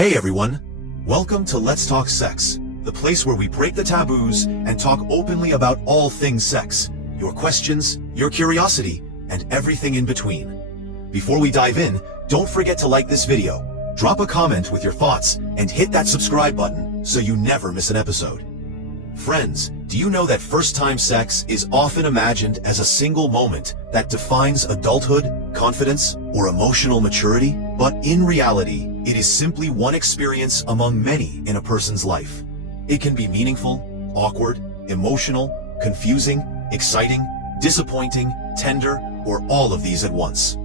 Hey everyone, welcome to Let's Talk Sex, the place where we break the taboos and talk openly about all things sex, your questions, your curiosity, and everything in between. Before we dive in, don't forget to like this video, drop a comment with your thoughts, and hit that subscribe button so you never miss an episode. Friends, do you know that first-time sex is often imagined as a single moment that defines adulthood, confidence, or emotional maturity? But in reality, it is simply one experience among many in a person's life. It can be meaningful, awkward, emotional, confusing, exciting, disappointing, tender, or all of these at once.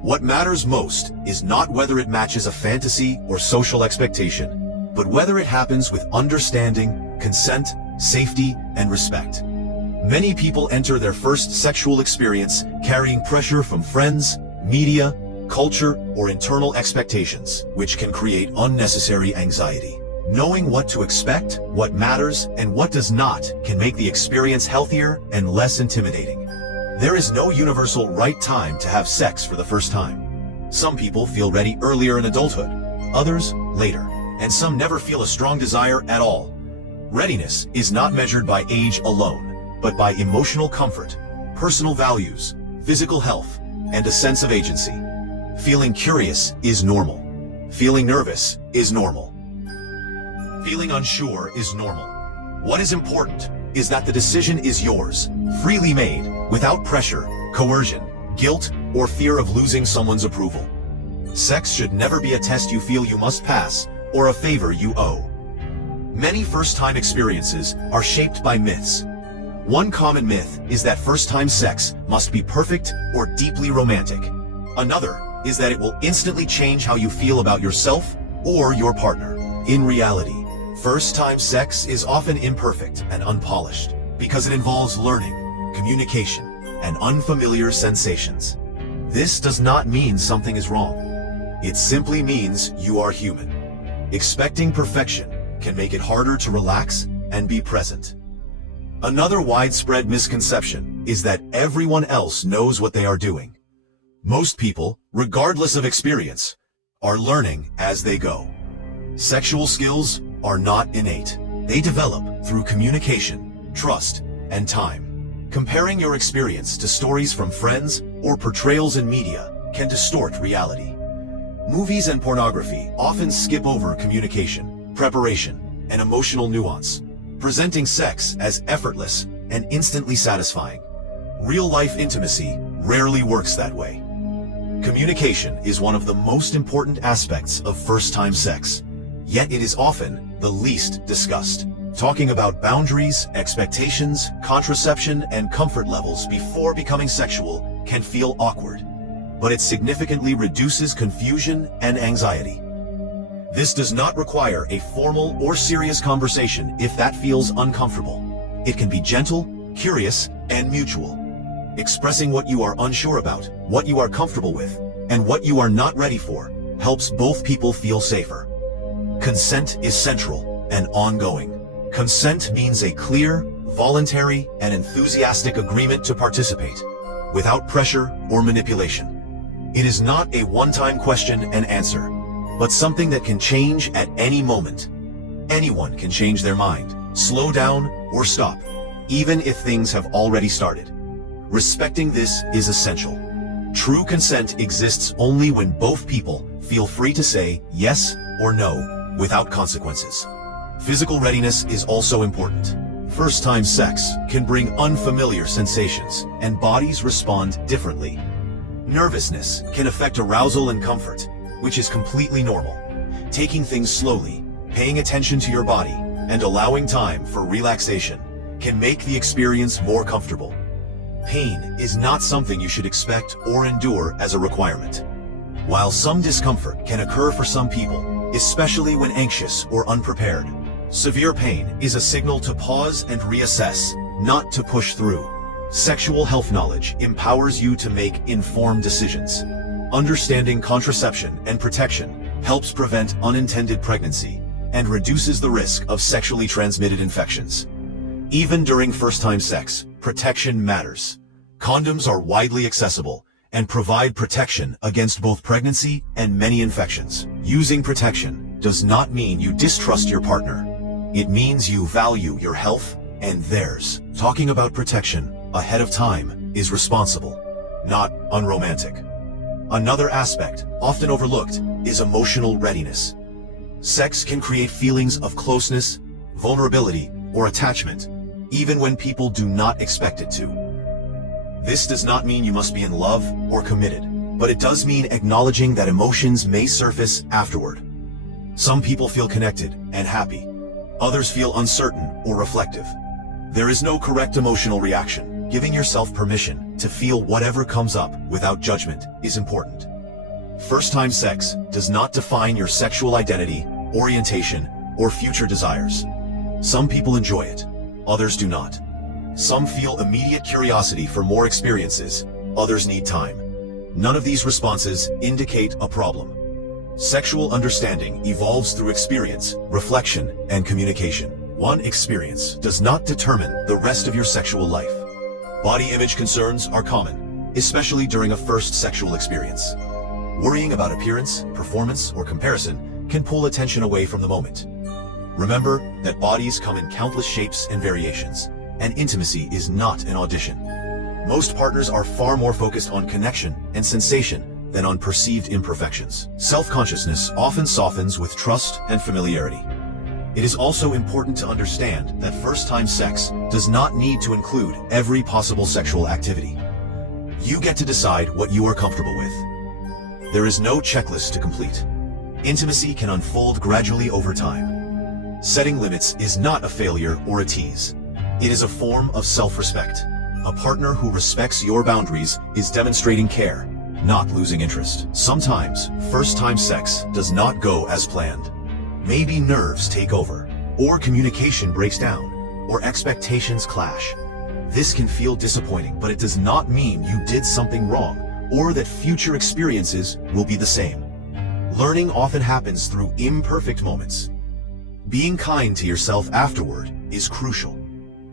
What matters most is not whether it matches a fantasy or social expectation, but whether it happens with understanding, consent, safety, and respect. Many people enter their first sexual experience carrying pressure from friends, media, culture, or internal expectations, which can create unnecessary anxiety. Knowing what to expect, what matters, and what does not can make the experience healthier and less intimidating. There is no universal right time to have sex for the first time. Some people feel ready earlier in adulthood, others later, and some never feel a strong desire at all. Readiness is not measured by age alone, but by emotional comfort, personal values, physical health, and a sense of agency. Feeling curious is normal. Feeling nervous is normal. Feeling unsure is normal. What is important is that the decision is yours, freely made, without pressure, coercion, guilt, or fear of losing someone's approval. Sex should never be a test you feel you must pass, or a favor you owe. Many first-time experiences are shaped by myths. One common myth is that first-time sex must be perfect or deeply romantic. Another is that it will instantly change how you feel about yourself or your partner. In reality, first-time sex is often imperfect and unpolished because it involves learning, communication, and unfamiliar sensations. This does not mean something is wrong. It simply means you are human. Expecting perfection can make it harder to relax and be present. Another widespread misconception is that everyone else knows what they are doing. Most people, regardless of experience, are learning as they go. Sexual skills are not innate. They develop through communication, trust, and time. Comparing your experience to stories from friends or portrayals in media can distort reality. Movies and pornography often skip over communication, preparation, and emotional nuance, presenting sex as effortless and instantly satisfying. Real-life intimacy rarely works that way. Communication is one of the most important aspects of first-time sex, yet it is often the least discussed. Talking about boundaries, expectations, contraception, and comfort levels before becoming sexual can feel awkward, but it significantly reduces confusion and anxiety. This does not require a formal or serious conversation if that feels uncomfortable. It can be gentle, curious, and mutual. Expressing what you are unsure about, what you are comfortable with, and what you are not ready for helps both people feel safer. Consent is central and ongoing. Consent means a clear, voluntary, and enthusiastic agreement to participate, without pressure or manipulation. It is not a one-time question and answer, but something that can change at any moment. Anyone can change their mind, slow down, or stop, even if things have already started. Respecting this is essential. True consent exists only when both people feel free to say yes or no without consequences. Physical readiness is also important. First-time sex can bring unfamiliar sensations, and bodies respond differently. Nervousness can affect arousal and comfort, which is completely normal. Taking things slowly, paying attention to your body, and allowing time for relaxation can make the experience more comfortable. Pain is not something you should expect or endure as a requirement. While some discomfort can occur for some people, especially when anxious or unprepared, severe pain is a signal to pause and reassess, not to push through. Sexual health knowledge empowers you to make informed decisions. Understanding contraception and protection helps prevent unintended pregnancy and reduces the risk of sexually transmitted infections. Even during first-time sex, protection matters. Condoms are widely accessible and provide protection against both pregnancy and many infections. Using protection does not mean you distrust your partner. It means you value your health and theirs. Talking about protection ahead of time is responsible, not unromantic. Another aspect, often overlooked, is emotional readiness. Sex can create feelings of closeness, vulnerability, or attachment, even when people do not expect it to. This does not mean you must be in love or committed, but it does mean acknowledging that emotions may surface afterward. Some people feel connected and happy. Others feel uncertain or reflective. There is no correct emotional reaction. Giving yourself permission to feel whatever comes up without judgment is important. First-time sex does not define your sexual identity, orientation, or future desires. Some people enjoy it, others do not. Some feel immediate curiosity for more experiences, others need time. None of these responses indicate a problem. Sexual understanding evolves through experience, reflection, and communication. One experience does not determine the rest of your sexual life. Body image concerns are common, especially during a first sexual experience. Worrying about appearance, performance, or comparison can pull attention away from the moment. Remember that bodies come in countless shapes and variations, and intimacy is not an audition. Most partners are far more focused on connection and sensation than on perceived imperfections. Self-consciousness often softens with trust and familiarity. It is also important to understand that first-time sex does not need to include every possible sexual activity. You get to decide what you are comfortable with. There is no checklist to complete. Intimacy can unfold gradually over time. Setting limits is not a failure or a tease. It is a form of self-respect. A partner who respects your boundaries is demonstrating care, not losing interest. Sometimes, first-time sex does not go as planned. Maybe nerves take over, or communication breaks down, or expectations clash. This can feel disappointing, but it does not mean you did something wrong, or that future experiences will be the same. Learning often happens through imperfect moments. Being kind to yourself afterward is crucial.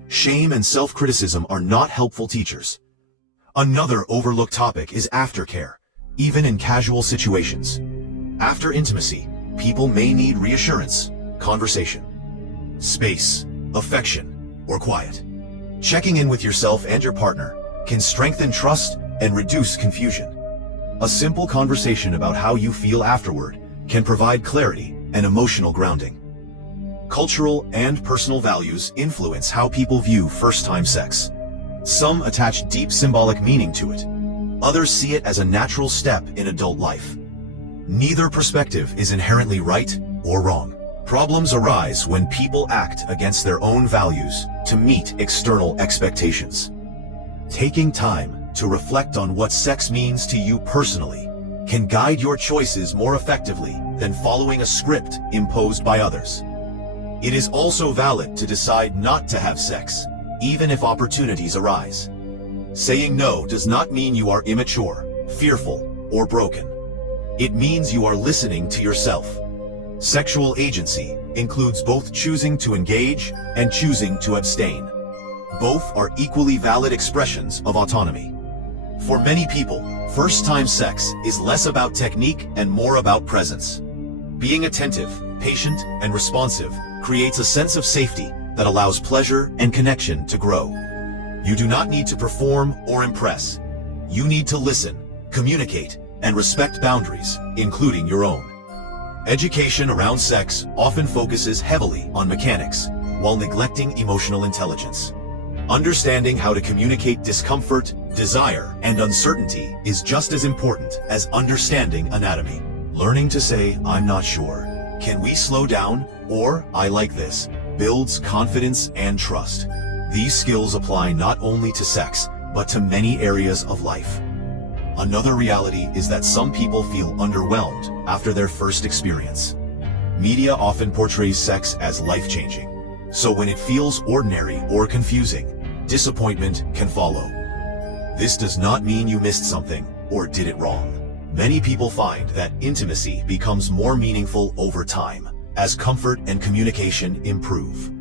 Shame and self-criticism are not helpful teachers. Another overlooked topic is aftercare, even in casual situations. After intimacy, people may need reassurance, conversation, space, affection, or quiet. Checking in with yourself and your partner can strengthen trust and reduce confusion. A simple conversation about how you feel afterward can provide clarity and emotional grounding. Cultural and personal values influence how people view first-time sex. Some attach deep symbolic meaning to it. Others see it as a natural step in adult life. Neither perspective is inherently right or wrong. Problems arise when people act against their own values to meet external expectations. Taking time to reflect on what sex means to you personally can guide your choices more effectively than following a script imposed by others. It is also valid to decide not to have sex, even if opportunities arise. Saying no does not mean you are immature, fearful, or broken. It means you are listening to yourself. Sexual agency includes both choosing to engage and choosing to abstain. Both are equally valid expressions of autonomy. For many people, first-time sex is less about technique and more about presence. Being attentive, patient, and responsive creates a sense of safety that allows pleasure and connection to grow. You do not need to perform or impress. You need to listen, communicate, and respect boundaries, including your own. Education around sex often focuses heavily on mechanics, while neglecting emotional intelligence. Understanding how to communicate discomfort, desire, and uncertainty is just as important as understanding anatomy. Learning to say, "I'm not sure," "Can we slow down?" or "I like this," builds confidence and trust. These skills apply not only to sex, but to many areas of life. Another reality is that some people feel underwhelmed after their first experience. Media often portrays sex as life-changing, so when it feels ordinary or confusing, disappointment can follow. This does not mean you missed something or did it wrong. Many people find that intimacy becomes more meaningful over time, as comfort and communication improve.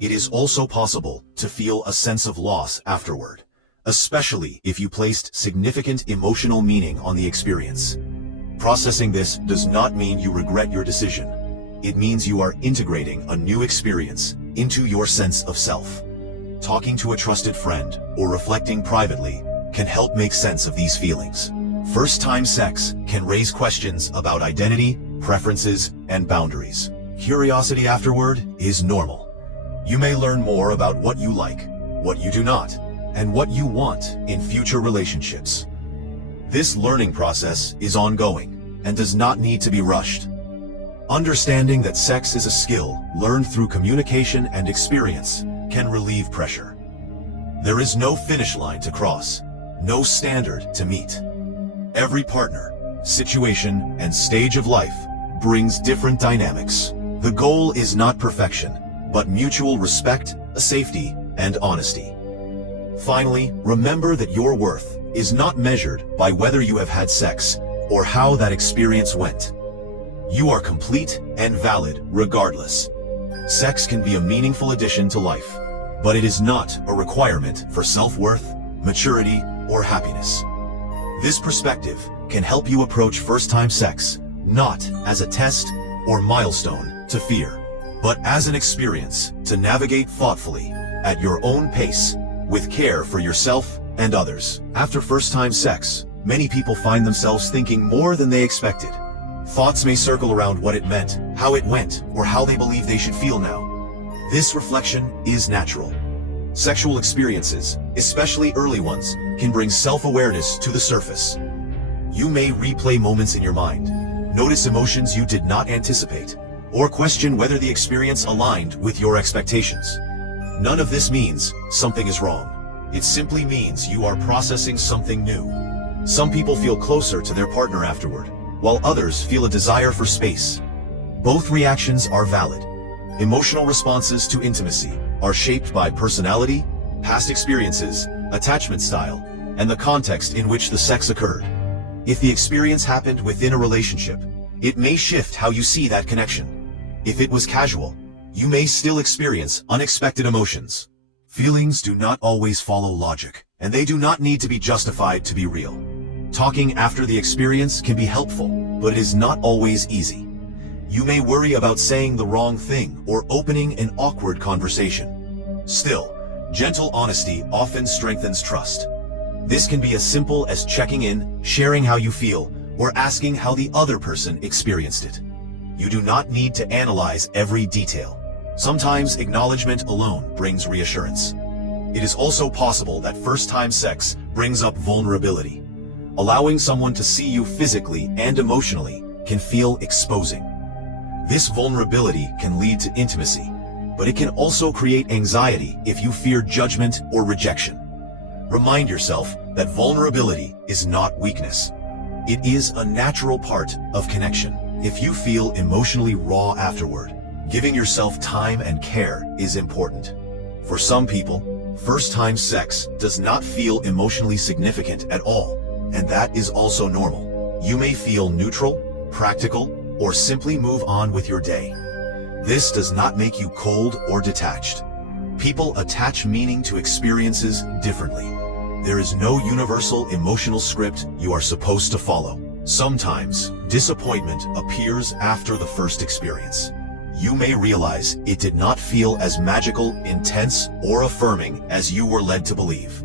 It is also possible to feel a sense of loss afterward, especially if you placed significant emotional meaning on the experience. Processing this does not mean you regret your decision. It means you are integrating a new experience into your sense of self. Talking to a trusted friend or reflecting privately can help make sense of these feelings. First-time sex can raise questions about identity, preferences, and boundaries. Curiosity afterward is normal. You may learn more about what you like, what you do not, and what you want in future relationships. This learning process is ongoing and does not need to be rushed. Understanding that sex is a skill learned through communication and experience can relieve pressure. There is no finish line to cross, no standard to meet. Every partner, situation, and stage of life brings different dynamics. The goal is not perfection, but mutual respect, safety, and honesty. Finally, remember that your worth is not measured by whether you have had sex or how that experience went. You are complete and valid regardless. Sex can be a meaningful addition to life, but it is not a requirement for self-worth, maturity, or happiness. This perspective can help you approach first-time sex not as a test or milestone to fear, but as an experience to navigate thoughtfully at your own pace with care for yourself and others. After first-time sex, many people find themselves thinking more than they expected. Thoughts may circle around what it meant, how it went, or how they believe they should feel now. This reflection is natural. Sexual experiences, especially early ones, can bring self-awareness to the surface. You may replay moments in your mind, notice emotions you did not anticipate, or question whether the experience aligned with your expectations. None of this means something is wrong. It simply means you are processing something new. Some people feel closer to their partner afterward, while others feel a desire for space. Both reactions are valid. Emotional responses to intimacy are shaped by personality, past experiences, attachment style, and the context in which the sex occurred. If the experience happened within a relationship, it may shift how you see that connection. If it was casual, you may still experience unexpected emotions. Feelings do not always follow logic, and they do not need to be justified to be real. Talking after the experience can be helpful, but it is not always easy. You may worry about saying the wrong thing or opening an awkward conversation. Still, gentle honesty often strengthens trust. This can be as simple as checking in, sharing how you feel, or asking how the other person experienced it. You do not need to analyze every detail. Sometimes acknowledgement alone brings reassurance. It is also possible that first-time sex brings up vulnerability. Allowing someone to see you physically and emotionally can feel exposing. This vulnerability can lead to intimacy, but it can also create anxiety if you fear judgment or rejection. Remind yourself that vulnerability is not weakness. It is a natural part of connection. If you feel emotionally raw afterward, giving yourself time and care is important. For some people, first-time sex does not feel emotionally significant at all, and that is also normal. You may feel neutral, practical, or simply move on with your day. This does not make you cold or detached. People attach meaning to experiences differently. There is no universal emotional script you are supposed to follow. Sometimes, disappointment appears after the first experience. You may realize it did not feel as magical, intense, or affirming as you were led to believe.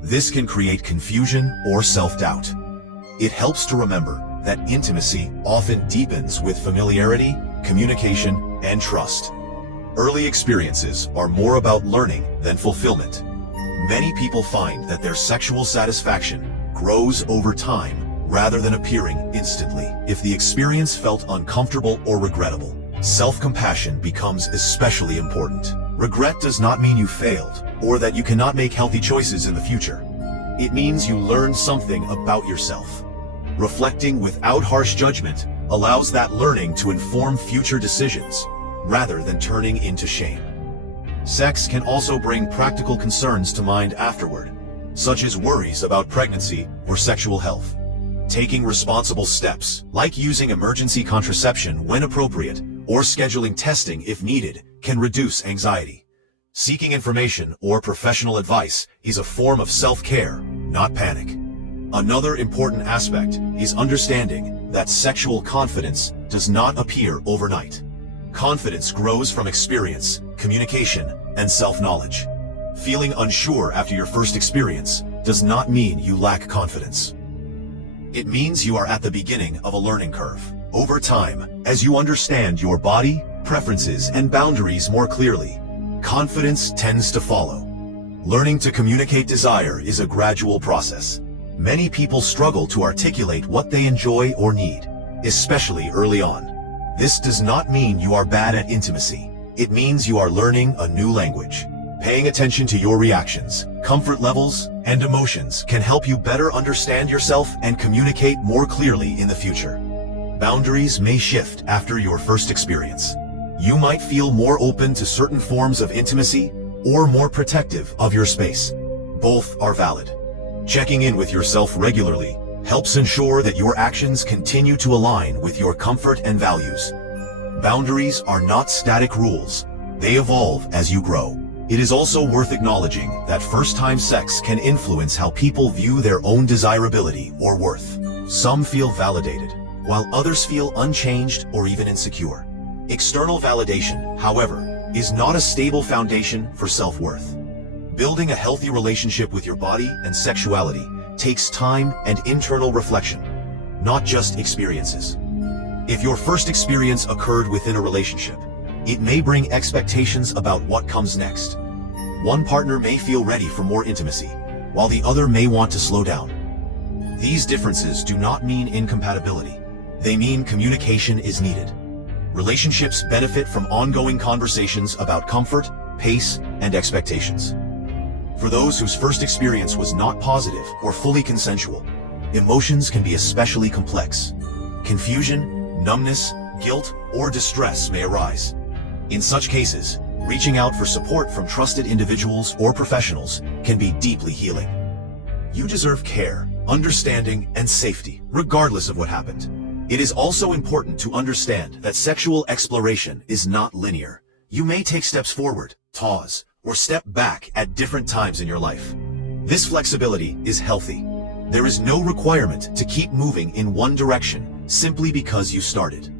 This can create confusion or self-doubt. It helps to remember that intimacy often deepens with familiarity, communication, and trust. Early experiences are more about learning than fulfillment. Many people find that their sexual satisfaction grows over time rather than appearing instantly. If the experience felt uncomfortable or regrettable, self-compassion becomes especially important. Regret does not mean you failed or that you cannot make healthy choices in the future. It means you learned something about yourself. Reflecting without harsh judgment allows that learning to inform future decisions rather than turning into shame. Sex can also bring practical concerns to mind afterward, such as worries about pregnancy or sexual health. Taking responsible steps, like using emergency contraception when appropriate or scheduling testing if needed, can reduce anxiety. Seeking information or professional advice is a form of self-care, not panic. Another important aspect is understanding that sexual confidence does not appear overnight. Confidence grows from experience, communication, and self-knowledge. Feeling unsure after your first experience does not mean you lack confidence. It means you are at the beginning of a learning curve. Over time, as you understand your body, preferences, and boundaries more clearly, confidence tends to follow. Learning to communicate desire is a gradual process. Many people struggle to articulate what they enjoy or need, especially early on. This does not mean you are bad at intimacy. It means you are learning a new language. Paying attention to your reactions, comfort levels, and emotions can help you better understand yourself and communicate more clearly in the future. Boundaries may shift after your first experience. You might feel more open to certain forms of intimacy or more protective of your space. Both are valid. Checking in with yourself regularly helps ensure that your actions continue to align with your comfort and values. Boundaries are not static rules. They evolve as you grow. It is also worth acknowledging that first-time sex can influence how people view their own desirability or worth. Some feel validated, while others feel unchanged or even insecure. External validation, however, is not a stable foundation for self-worth. Building a healthy relationship with your body and sexuality takes time and internal reflection, not just experiences. If your first experience occurred within a relationship, it may bring expectations about what comes next. One partner may feel ready for more intimacy, while the other may want to slow down. These differences do not mean incompatibility. They mean communication is needed. Relationships benefit from ongoing conversations about comfort, pace, and expectations. For those whose first experience was not positive or fully consensual, emotions can be especially complex. Confusion, numbness, guilt, or distress may arise. In such cases, reaching out for support from trusted individuals or professionals can be deeply healing. You deserve care, understanding, and safety, regardless of what happened. It is also important to understand that sexual exploration is not linear. You may take steps forward, pause, or step back at different times in your life. This flexibility is healthy. There is no requirement to keep moving in one direction simply because you started.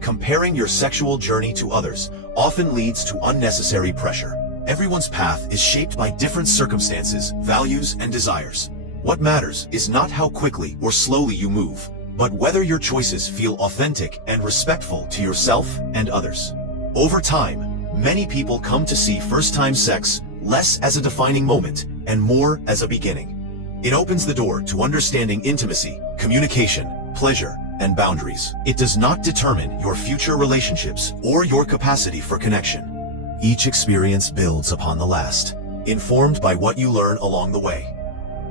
Comparing your sexual journey to others often leads to unnecessary pressure. Everyone's path is shaped by different circumstances, values, and desires. What matters is not how quickly or slowly you move, but whether your choices feel authentic and respectful to yourself and others. Over time, many people come to see first-time sex less as a defining moment and more as a beginning. It opens the door to understanding intimacy, communication, pleasure, and boundaries. It does not determine your future relationships or your capacity for connection. Each experience builds upon the last, informed by what you learn along the way.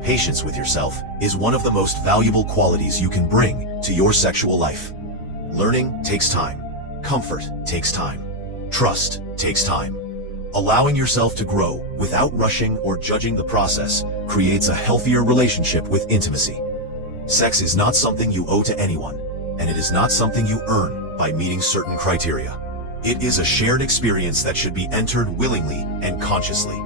Patience with yourself is one of the most valuable qualities you can bring to your sexual life. Learning takes time. Comfort takes time. Trust takes time. Allowing yourself to grow without rushing or judging the process creates a healthier relationship with intimacy. Sex is not something you owe to anyone, and it is not something you earn by meeting certain criteria. It is a shared experience that should be entered willingly and consciously.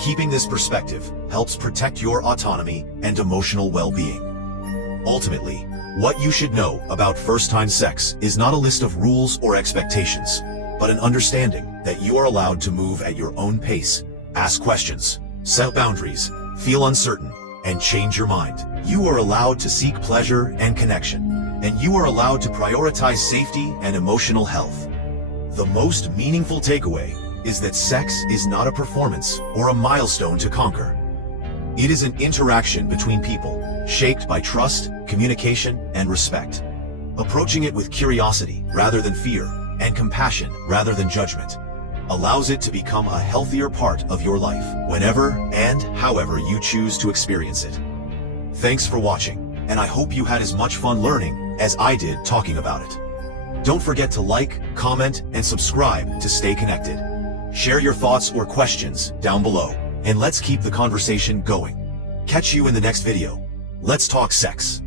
Keeping this perspective helps protect your autonomy and emotional well-being. Ultimately, what you should know about first-time sex is not a list of rules or expectations, but an understanding that you are allowed to move at your own pace, ask questions, set boundaries, feel uncertain, and change your mind. You are allowed to seek pleasure and connection, and you are allowed to prioritize safety and emotional health. The most meaningful takeaway is that sex is not a performance or a milestone to conquer. It is an interaction between people, shaped by trust, communication, and respect. Approaching it with curiosity rather than fear, and compassion rather than judgment, allows it to become a healthier part of your life, whenever and however you choose to experience it. Thanks for watching, and I hope you had as much fun learning as I did talking about it. Don't forget to like, comment, and subscribe to stay connected. Share your thoughts or questions down below, and let's keep the conversation going. Catch you in the next video. Let's talk sex.